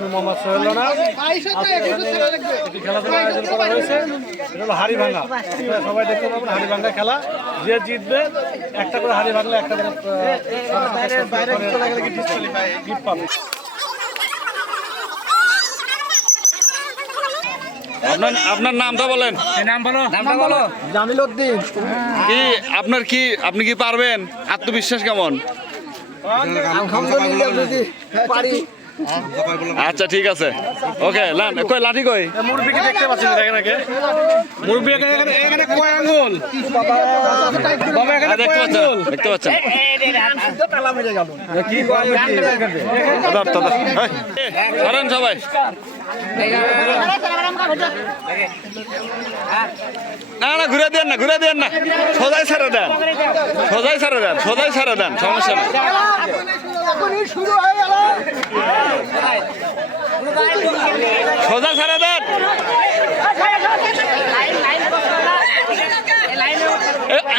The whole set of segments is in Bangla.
মোহাম্মদ সোহেল রানা খেলাধুলার আয়োজন করা হয়েছে। এটা হলো হাড়ি ভাঙা। সবাই দেখতে পাবেন হাড়ি ভাঙা খেলা। যে জিতবে একটা করে হাড়ি ভাঙলে একটা করে গিফট পাবে। আপনার নামটা বলেন। নামটা বলো। জামিল উদ্দিন। আপনি কি পারবেন? আত্মবিশ্বাস কেমন? আলহামদুলিল্লাহ যদি পারি। আচ্ছা ঠিক আছে, ওকে। কই লাঠি কই? মুরব্বিকে দেখতে পাচ্ছেন, দেখেন আগে মুরব্বি এখানে কয় আঙ্গুল বাবা এখানে দেখতে পাচ্ছেন, দেখতে পাচ্ছেন। কি কয় সরেন সবাই। না না, ঘুরে দেন না, ঘুরে দেন না, সোজাই ছেড়ে দেন, সোজাই ছেড়ে দেন, সোজাই ছেড়ে দেন, সমস্যা নেই। সোজা ছেড়ে দেন।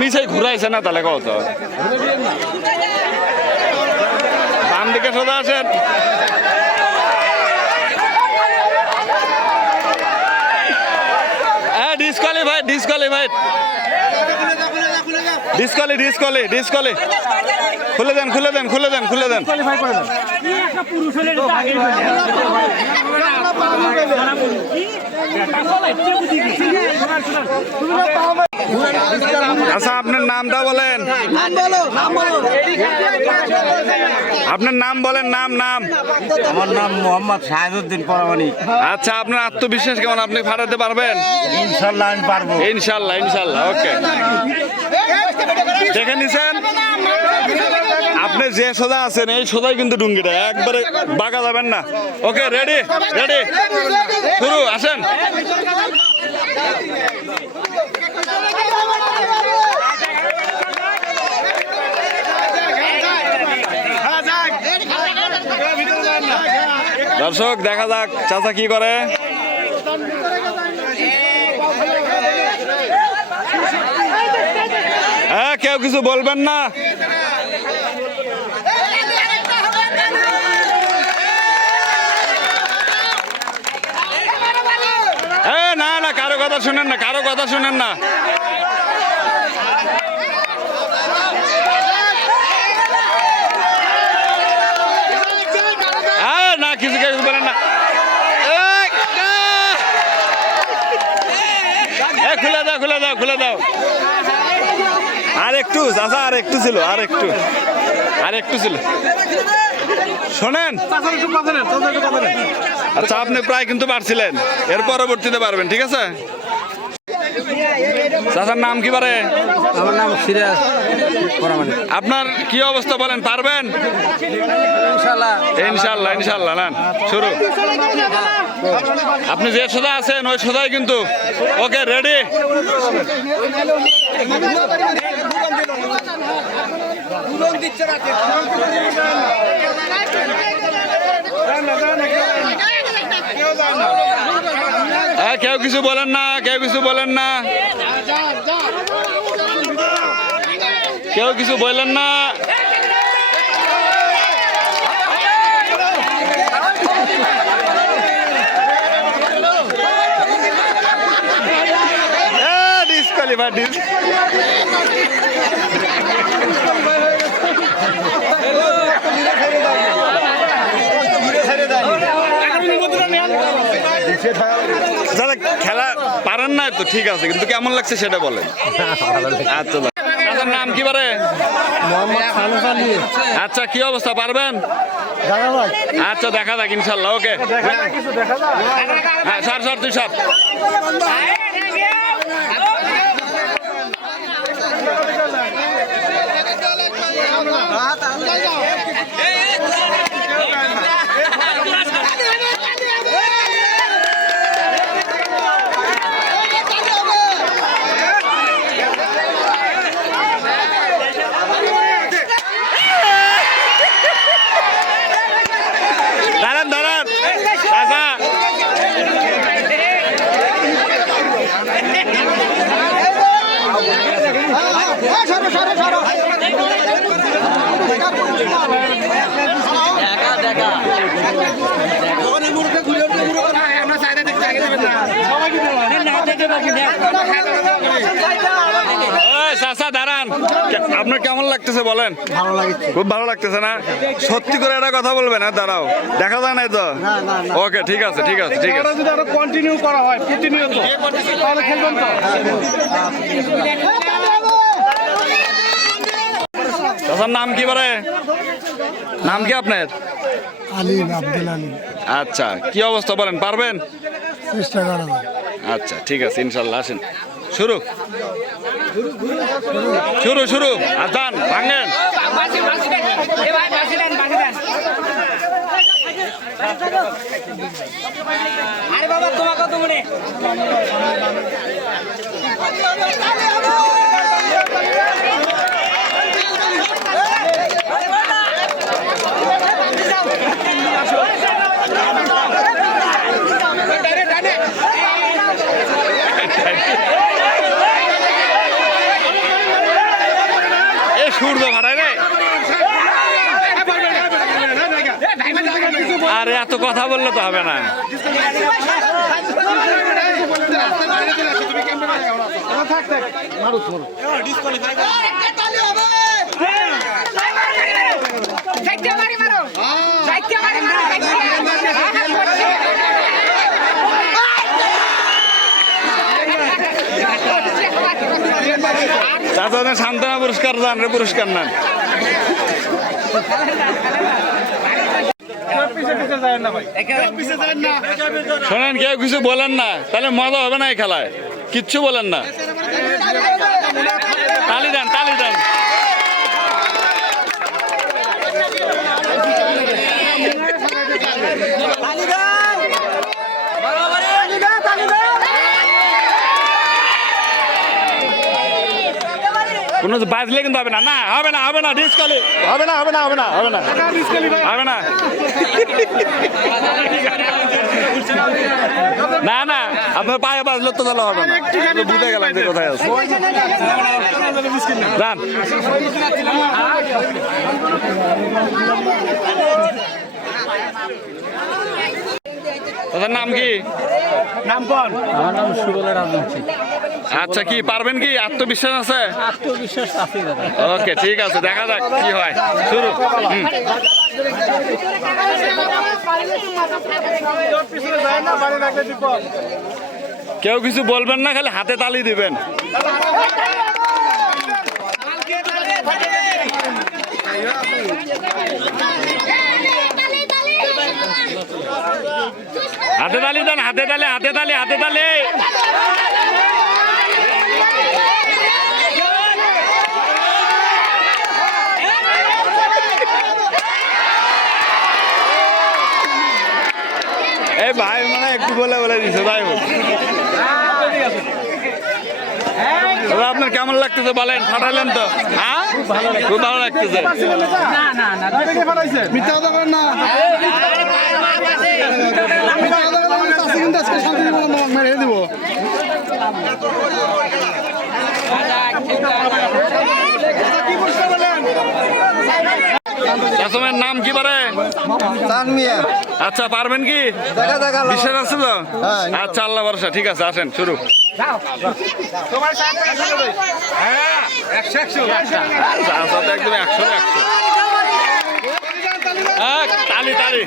নিচে ঘুরাইছে না তাহলে কত? বাম দিকে সোজা আসেন। ডিসকোয়ালিফাইড, ডিসকোয়ালিফাইড, ডিসকোয়ালি, ডিসকোয়ালি, ডিসকোয়ালি। খুলে দেন, খুলে দেন, খুলে দেন, খুলে দেন। আচ্ছা, আপনার নামটা বলেন। আপনার নাম বলেন, নাম। আমার নাম মোহাম্মদ শাহাদুদ্দিন পরামানিক। আচ্ছা, আপনার আত্মবিশ্বাস কেমন? আপনি ফাটাতে পারবেন? ইনশাল্লাহ আমি পারবো। ইনশাল্লাহ, ইনশাল্লাহ। ওকে, দেখে নিছেন আপনি যে সোজা আছেন, এই সোজাই কিন্তু ডুঙ্গিটা একবারে বাঁকা যাবেন না। ওকে, রেডি, রেডি, শুরু। আসেন। দর্শক দেখা যাক চাচা কি করে। হ্যাঁ, কেউ কিছু বলবেন না। না না, কারো কথা শুনেন না, কারো কথা শুনেন না। না, কিছু কেউ বলেন না। খুলে দাও, খুলে দাও, খুলে দাও। আর একটু চাচা, আর একটু ছিল, আর একটু, আর একটু ছিল। শোনেন, আচ্ছা আপনি প্রায় কিন্তু পারছিলেন, এর পরবর্তীতে পারবেন, ঠিক আছে? চাচার নাম কি পারে? আমার নাম সিরাজ পরামানিক। আপনার কি অবস্থা বলেন, পারবেন? ইনশাল্লাহ, ইনশাল্লাহ, ইনশাল্লাহ। না, শুরু। আপনি যে সোজা আছেন ওই সোজাই কিন্তু। ওকে, রেডি। কেউ কিছু বলেন না, কেউ কিছু বলেন না, কেউ কিছু বলেন না। ডিসকোয়ালিফাইড। দাদা খেলা পারেন না তো ঠিক আছে, কিন্তু কেমন লাগছে সেটা বলেন। আচ্ছা, আপনার নাম কি পারে? আচ্ছা, কি অবস্থা, পারবেন? আচ্ছা, দেখা যাক ইনশাল্লাহ। ওকে, হ্যাঁ, সর সর, তুই সর। দাঁড়ান, দাঁড়ান চাচা। চাচা দাঁড়ান, আপনার কেমন লাগতেছে বলেন? ভালো লাগছে। খুব ভালো লাগতেছে না? সত্যি করে একটা কথা বলবেন, হ্যাঁ দাঁড়াও, দেখা যায় নাই তো? ওকে, ঠিক আছে ঠিক আছে ঠিক আছে। যদি আরো কন্টিনিউ করা হয় প্রতিনিয়ত তাহলে খেলবেন তো? চাচার নাম কি বলে? নাম কি আপনার? আলিম, আব্দুল আলিম। আচ্ছা, কি অবস্থা বলেন, পারবেন? চেষ্টা করা যায়। আচ্ছা ঠিক আছে, ইনশাল্লাহ আসেন, শুরু শুরু শুরু আজান ভাঙেন। আরে বাবা তোমাকে তো মনে এ সূর্য ভাড়ায় রে, আরে এত কথা বললে তো হবে না। চাচা সান্ত্বনা পুরস্কার যান রে, পুরস্কার নেন। শোনেন, কেউ কিছু বলেন না, তাহলে মজা হবে না এই খেলায়, কিচ্ছু বলেন না। তালি দেন, তালি দেন। কোনো বাজলে কিন্তু হবে না, না হবে না, হবে না, ডিসকালি হবে না, হবে না, হবে না, হবে না, হবে না, না না, আপনার পায়ে বাজলে তো তাহলে হবে না, বুঝে গেলাম যে কোথায় আছে। যান, ওদের নাম কি? নাম কোন? আমার নাম সুবলের রাজবংশী। আচ্ছা, কি পারবেন কি? আত্মবিশ্বাস আছে? আত্মবিশ্বাস আছে দাদা। ওকে, ঠিক আছে, দেখা যাক কি হয়, শুরু। কেউ কিছু বলবেন না, খালি হাতে তালি দিবেন। হাতে তালি দেন, হাতে তালি, হাতে তালি, হাতে তালি। এই ভাই মানে একটু বলে বলে দিছে, যাই হোক। দাদা, আপনার কেমন লাগতেছে বলেন? ফাটালেন তো? হ্যাঁ, খুব ভালো লাগতেছে। মিথ্যা কথা বলেন না। মিথ্যা কথা বলেন, চাষি কিন্তু আজকে শান্তি মেরে দিব। চাচমের নাম কি পারে? আচ্ছা, পারবেন কি? বিশ্বাস আছে তো? আচ্ছা, আল্লাহ ভরসা, ঠিক আছে, আসেন, শুরু। চাচা তো একদম 100-100। তালি তালি।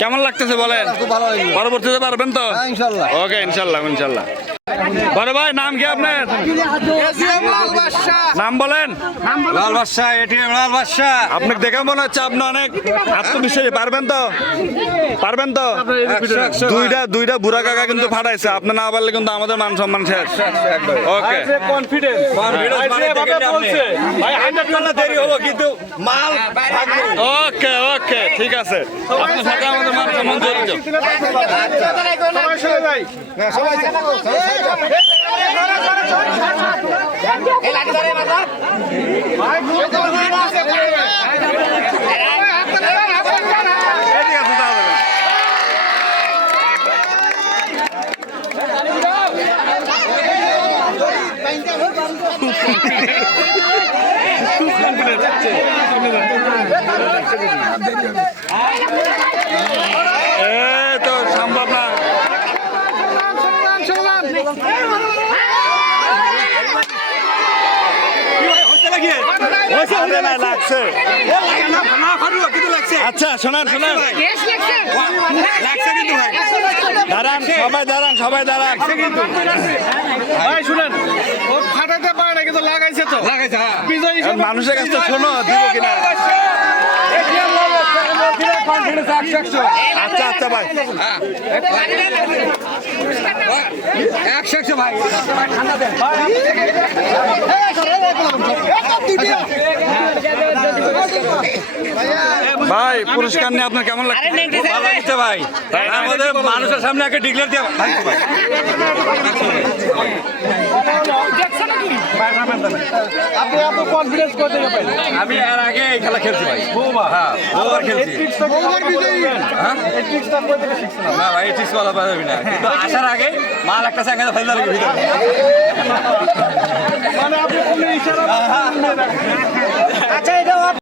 কেমন লাগতেছে বলেন? পরবর্তীতে পারবেন তো? ওকে, ইনশাল্লাহ ইনশাল্লাহ। বড় ভাই, নাম কি আপনার? নাম বলেন। লাল বাদশা, এটিএম লাল বাদশা। আপনাকে দেখে মনে হচ্ছে আপনি অনেক আত্মবিশ্বাসী, পারবেন তো? পারবেন তো? দুইটা বুড়া কাকা কিন্তু ফাটাইছে, আপনি না পারলে কিন্তু আমাদের মান সম্মান শেষ। ওকে, ওকে ওকে, ঠিক আছে, আপনার সাথে আমাদের মান সম্মান জড়িত। এই তো সম্ভব না। আরে না, লাগছে। আচ্ছা শোনান শোনান, দাঁড়ান সবাই দাঁড়ান, সবাই দাঁড়ান। ভাই শুনেন, ও ফাটাতে পারে না কিন্তু লাগাইছে তো। বিজয় হিসেবে মানুষের কাছে তো শোনো, দিব কিনা। আচ্ছা আচ্ছা ভাই, ভাই পুরস্কার নিয়ে আপনার কেমন লাগছে? ভালো লাগছে ভাই, আমাদের মানুষের সামনে একটা ডিক্লেয়ার দিয়ে আপনি এত কনফিডেন্স করতে পারেন। আমি এর আগে এই খেলা খেলছি ভাই, হ্যাঁ বহুবার খেলছি। এই ট্রিক্সটা কই থেকে শিখছেন? না ভাই ঠিক বলা পারবি না, কিন্তু আসার আগে মাল একটা চাঙ্গা ফেলে লাগে ভিতরে। মানে আপনি কোনো ইশারা